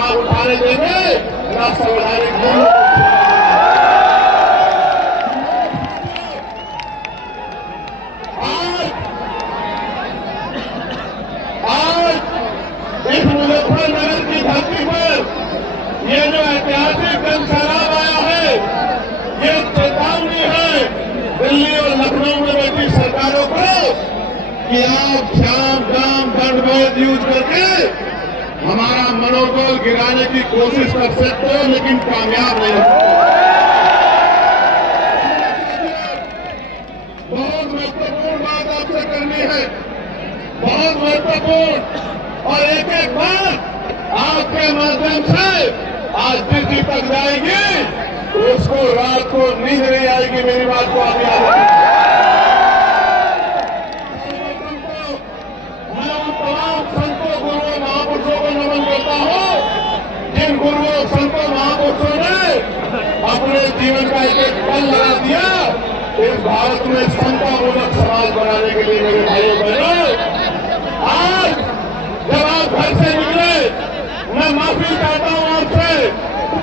आवाज उठाने देंगे न संवैधानिक मूल्य। इस मुजफ्फरनगर की धरती पर ये जो ऐतिहासिक जन सैलाब आया है, ये चेतावनी है दिल्ली और लखनऊ में बैठी सरकारों को कि आप शाम दाम दंड भेद यूज करके हमारा मनोबल गिराने की कोशिश कर सकते हो, लेकिन कामयाब नहीं हो सकते। बहुत महत्वपूर्ण बात आपसे करनी है, बहुत महत्वपूर्ण, और एक एक बात आपके माध्यम से आज दिल्ली तक जाएगी, उसको रात को नींद नहीं आएगी। मेरी बात को आप याद रखें। मैं उन तमाम संतों, गुरुओं, महापुरुषों को नमन करता हूं जिन गुरुओं, संतों, महापुरुषों ने अपने जीवन का एक एक पल लगा दिया इस भारत में समतामूलक समाज बनाने के लिए। मेरे भाइयों बहनों, आज जब आप घर से निकले, मैं माफी चाहता हूं आपसे।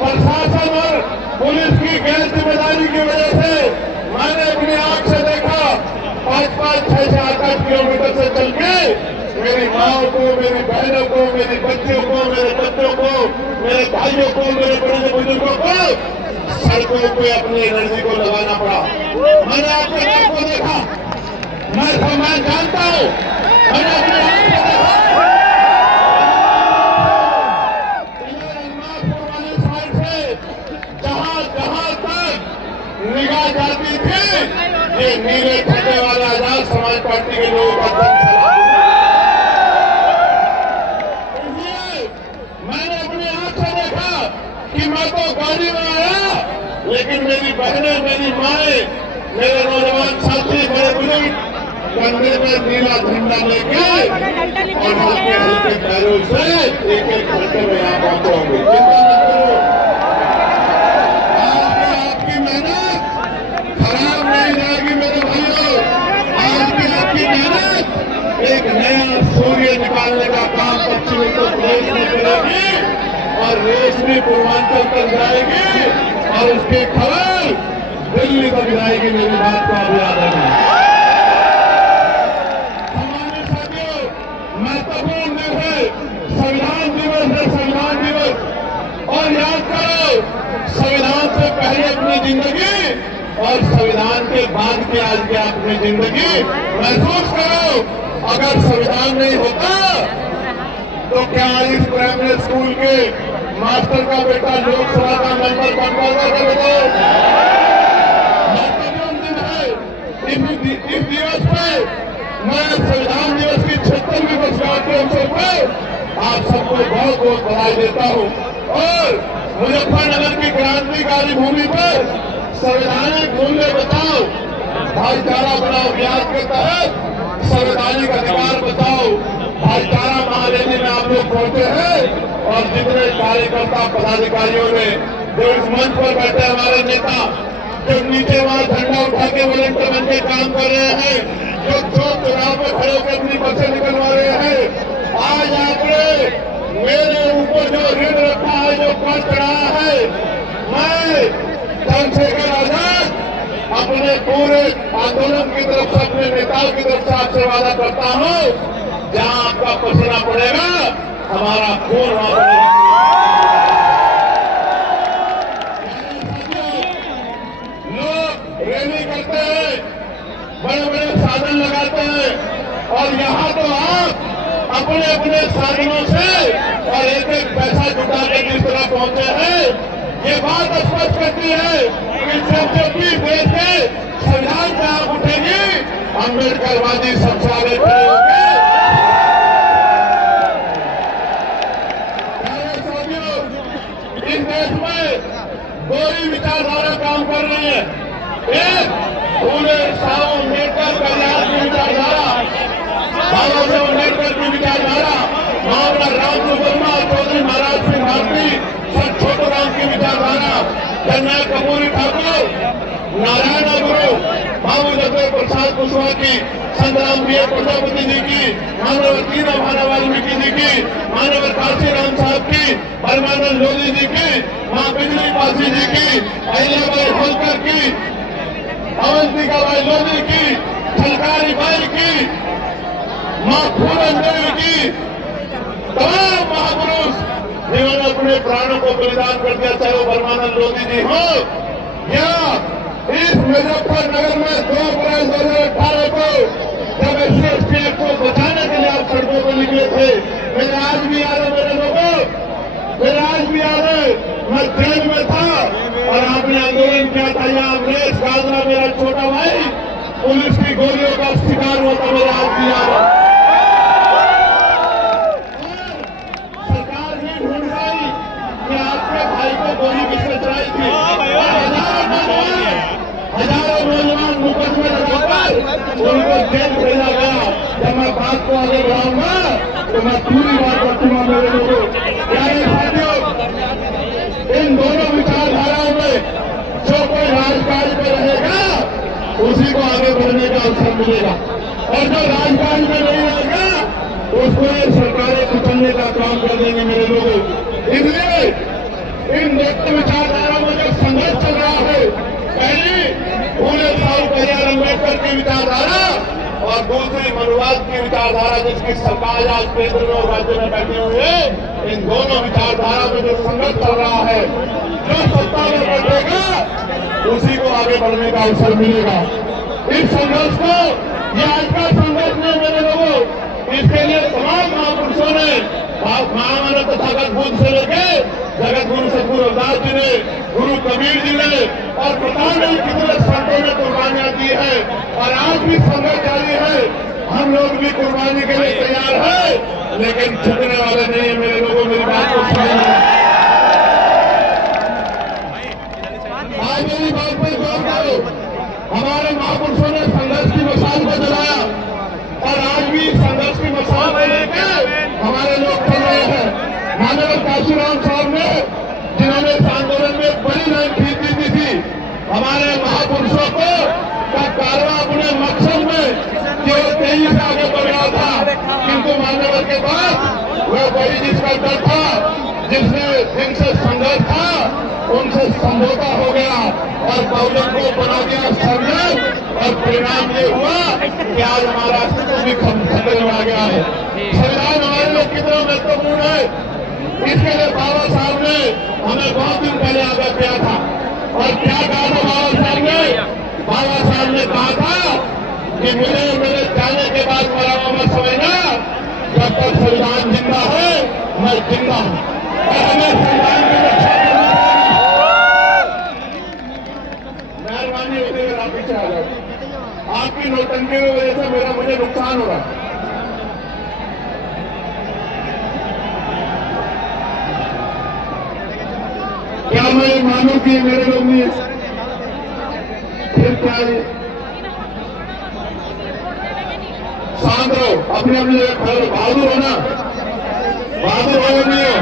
प्रशासन और पुलिस की गैर जिम्मेदारी की वजह से मैंने अपनी आंख से देखा 5-5, 6-6, 8-8 किलोमीटर से चल के मेरी माओ को, मेरी बहनों को, मेरी बच्चियों को, मेरे बच्चों को, मेरे भाइयों को, मेरे बड़े बुजुर्गों को सड़कों पे अपनी एनर्जी को लगाना पड़ा। मैंने आपके नाम को देखा, मैं जानता हूं, मैंने अपनी आंख से देखा। निगाह जाती थी, ये नीले झंडे वाला आजाद समाज पार्टी के लोगों का दम चला। इसलिए मैंने अपनी आंख से देखा कि मैं तो गाड़ी में आया, लेकिन मेरी बहनें, मेरी माएं, मेरे नौजवान साथी, बड़े बुजुर्ग कंधे में नीला झंडा लेके और हल्के हल्के पैरों से एक एक घंटे में यहाँ पहुंचे होंगे। एक नया सूर्य निकालने का काम पश्चिम उत्तर प्रदेश में करेगी और रेशमी पूर्वांचल तक जाएगी और उसकी खबर दिल्ली तक जाएगी। मेरी बात को आप याद रखें। सामान्य साथियों, महत्वपूर्ण दिन है, संविधान दिवस है, संविधान दिवस। और याद करो, संविधान से पहले अपनी जिंदगी और संविधान के बाद की आज की अपनी जिंदगी महसूस करो। अगर संविधान नहीं होता तो क्या इस प्राइमरी स्कूल के मास्टर का बेटा लोकसभा का मेंबर बन पाता था? बताओ। महत्वपूर्ण दिन है। इस दिवस पे मैं संविधान दिवस की 76वीं वर्षगांठ के अवसर पर आप सबको बहुत बहुत बधाई देता हूँ। और मुजफ्फरनगर की क्रांतिकारी भूमि पर संवैधानिक मूल्य बताओ, भाईचारा बनाओ अभियान के तहत संवैधानिक अधिकार बताओ, भाईचारा महारैली में आप लोग पहुंचे हैं। और जितने कार्यकर्ता पदाधिकारियों ने जो इस मंच पर बैठे हमारे नेता, जो नीचे वहां झंडा उठा के वॉलंटियर बन के काम कर रहे हैं, जो चुनाव में खड़े होकर अपनी बसें निकलवा रहे हैं, आज आपने मेरे ऊपर जो ऋण रखा है, जो कर चढ़ाया है, मैं चंद्रशेखर आजाद अपने पूरे आंदोलन की तरफ से, अपने नेताओं की तरफ से आपसे वादा करता हूं, जहां आपका पसीना पड़ेगा हमारा खून वहां पड़ेगा। लोग रैली करते हैं, बड़े बड़े साधन लगाते हैं, और यहाँ तो आप अपने अपने साधनों से और एक एक पैसा जुटा के जिस तरह पहुंचे हैं, ये बात स्पष्ट करती है कि जब भी देश के संविधान पे आप उठेंगी, अम्बेडकरवादी सबसे आगे खड़े होंगे। इस देश में दो ही विचारधारा काम कर रही है। एक फूले साहब अम्बेडकर कल्याण की विचारधारा, बाबा साहब अम्बेडकर की विचारधारा, मामला राम वर्मा, चौधरी महाराज सिंह भारती, सर छोटू राम की विचारधारा, जनरल कपूरी ठाकुर, नारायण गुरु, बाबू जगदेव प्रसाद कुशवाहा की, संग्राम प्रिय प्रजापति जी की, मानव तीनों भाना वाल्मीकि जी की, मानव काशीराम साहब की, परमानंद लोधी जी की, माँ बिजली पासी जी की, अहिल्याबाई होलकर की, अवंतिका बाई लोधी की, छलकारी बाई की, माँ फूलन देवी की, तमाम महापुरुष जिन्होंने अपने प्राणों को बलिदान कर दिया, चाहे वो परमानंद लोधी जी हो या इस मुजफ्फरनगर में 2 अप्रैल 2018 को जब SC/ST को बचाने के लिए आप सड़कों पर निकले थे, मेरे आज भी याद है मेरे लोगों, मेरे आज भी याद है, मैं जेल में था और आपने आंदोलन किया था। यहाँ अमरेश गाजरा मेरा छोटा भाई पुलिस की गोलियों का शिकार हुआ था, मेरे आज भी याद है। सरकार ने ढूंढ पाई कि आपके भाई को गोली किसने चलाई थी। हजारों नौजवान मुकदमे लगाकर उनको जेल भेजा गया। जब मैं बात को आगे बढ़ाऊंगा तो मैं पूरी बात रखूंगा मेरे लोगों। प्यारे साथियों, इन दोनों विचारधाराओं में जो कोई राजकाज में रहेगा उसी को आगे बढ़ने का अवसर मिलेगा, और जो राजकाज में नहीं रहेगा उसको ये सरकारें कुचलने का काम कर देंगे मेरे लोगों। इसलिए इन दोनों विचारधाराओं में जो संघर्ष चल रहा है, पहली फूले साहू कल्याण अम्बेडकर की विचारधारा और दूसरी मनुवाद की विचारधारा, जिसकी सरकार आज केंद्र में और राज्य में बैठी हुई है, इन दोनों विचारधारा में जो संघर्ष चल रहा है, जो सत्ता में बैठेगा उसी को आगे बढ़ने का अवसर मिलेगा। इस संघर्ष को, ये आज का संघर्ष में मेरे लोगों, इसके लिए तमाम महापुरुषों ने, महामानव तथागत बुद्ध से लेके जगत गुरु सतगुरु रविदास जी ने, गुरु कबीर जी ने और पता नहीं कितने संतों ने कुर्बानियां दी है, और आज भी संघर्ष जारी है। हम लोग भी कुर्बानी के लिए तैयार है, लेकिन झुकने वाले नहीं है मेरे लोगों। मेरी बात को समझना, आज मेरी बात पर गौर करो। हमारे महापुरुषों ने संघर्ष की मशाल को जलाया और आज भी संघर्ष की मशाल को लेकर हमारे लोग चल रहे हैं। मानव काशीराम साहब ने, जिन्होंने इस आंदोलन में बड़ी लाइन खींच दी थी, हमारे महापुरुषों को का कारवा अपने मकसद में केवल तेजी से आगे बढ़ रहा था, किंतु मान्यवर के बाद वह बड़ी जिसका डर था, जिसने जिनसे संघर्ष था उनसे समझौता हो गया और बहुजन को बना दिया सर्जन, और परिणाम ये हुआ कि आज हमारा अस्तित्व भी खतरे में आ गया है। संविधान हमारे लिए कितना महत्वपूर्ण है, इसके लिए बाबा साहब ने हमें बहुत दिन पहले आगाह किया था। और क्या कहा था बाबा साहब ने? बाबा साहब ने कहा था कि मुझे मेरे जाने के बाद मरा हुआ मत समझना, जब तक संविधान जिंदा है मैं जिंदा हूँ, और हमें संविधान की रक्षा करनी चाहिए। मेहरबानी होती है आप पीछे आ जाओ, आपकी नौटंकी की वजह से मुझे नुकसान हो रहा है। क्या मैं मानूं कि मेरे लोग नहीं, फिर क्या है? शांत रहो, अपने अपनी जगह खड़े रहो। बहादुर हो ना, बहादुर हो नहीं हो,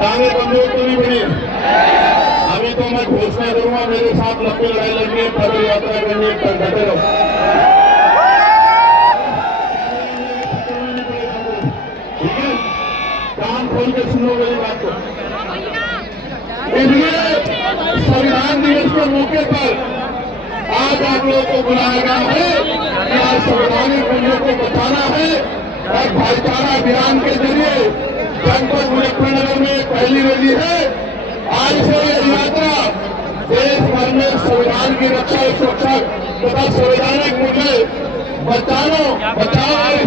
टांगे कमजोर तो नहीं बनी। अभी तो मैं घोषणा करूंगा, मेरे साथ लंबी लड़ाई लड़नी है, पैदल यात्रा करनी है, डटे रहो। ठीक है, कान खोल के सुनो मेरी बात को। इसलिए संविधान दिवस के मौके पर आज आप लोगों को बुलाया गया है कि आज संवैधानिक मूल्यों को बचाना है, और भाईचारा अभियान के जरिए जनपद मुजफ्फरनगर में पहली रैली है। आज से यह यात्रा देश भर में संविधान की रक्षा और सुरक्षा तथा संवैधानिक मूल्य बचाओ और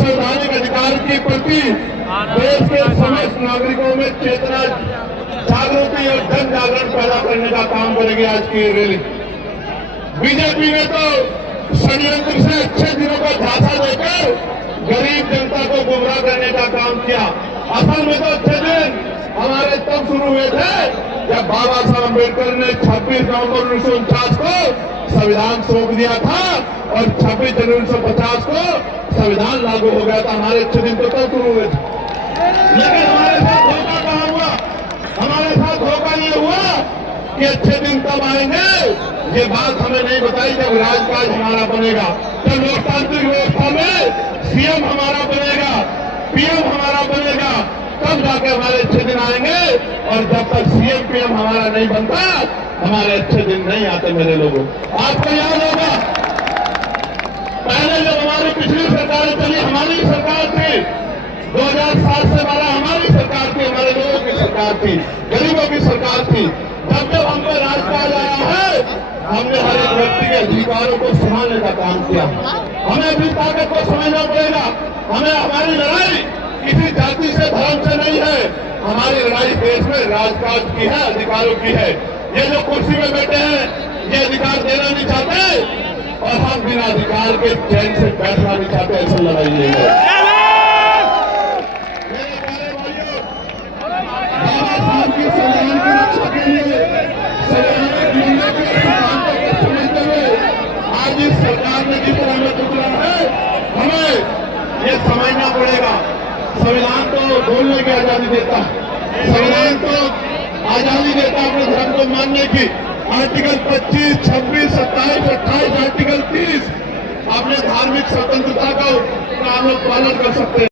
संवैधानिक अधिकार के प्रति देश के समस्त नागरिकों में चेतना, जागृति और जन जागरण पैदा करने का काम करेगी आज की रैली। बीजेपी ने तो षड्यंत्र से अच्छे दिनों का झांसा देकर गरीब जनता को गुमराह करने का काम किया। असल में तो अच्छे दिन हमारे तब शुरू हुए थे जब बाबा साहब अम्बेडकर ने 26 नवंबर 1949 को संविधान सौंप दिया था, और 26 जनवरी 1950 को संविधान लागू हो गया था। हमारे अच्छे दिन तो तब शुरू हुए थे, लेकिन हमारे साथ धोखा कहाँ हुआ? हमारे साथ धोखा ये हुआ कि अच्छे दिन तब आएंगे ये बात हमें नहीं बताई जब राजकाज हमारा बनेगा, जब लोकतांत्रिक व्यवस्था में सीएम हमारा बनेगा, पीएम हमारा बनेगा, तब जाके हमारे अच्छे दिन आएंगे। और जब तक सीएम पीएम हमारा नहीं बनता, हमारे अच्छे दिन नहीं आते मेरे लोगों। आपको याद होगा पहले जब हमारी पिछली सरकार चली, हमारी सरकार थी 2007 से 12 हमारी सरकार थी, हमारे लोगों की सरकार थी, गरीबों की सरकार थी। जब जब हम पे राजकाज आया है, हमने हर एक व्यक्ति के अधिकारों को संभालने का काम किया। हमें अपनी ताकत को समझना पड़ेगा। हमें हमारी लड़ाई किसी जाति से धर्म से नहीं है, हमारी लड़ाई देश में राजकाज की है, अधिकारों की है। ये जो कुर्सी में बैठे हैं, ये अधिकार देना नहीं चाहते और हम बिना अधिकार के चैन से बैठना नहीं चाहते। ऐसा लड़ाई नहीं है। मेरे प्यारे भाइयों, बाबा साहब की संविधान की रक्षा के लिए संवैधानिक मूल्यों के सिद्धांतों को समझते हुए आज इस सरकार ने जिस तरह में टुकड़ा है, हमें ये समझना पड़ेगा। संविधान तो बोलने की आजादी देता है, संविधान तो आजादी देता है अपने धर्म को मानने की। आर्टिकल 25, 26, 27, 28, आर्टिकल 30 अपने धार्मिक स्वतंत्रता का हम लोग पालन कर सकते हैं।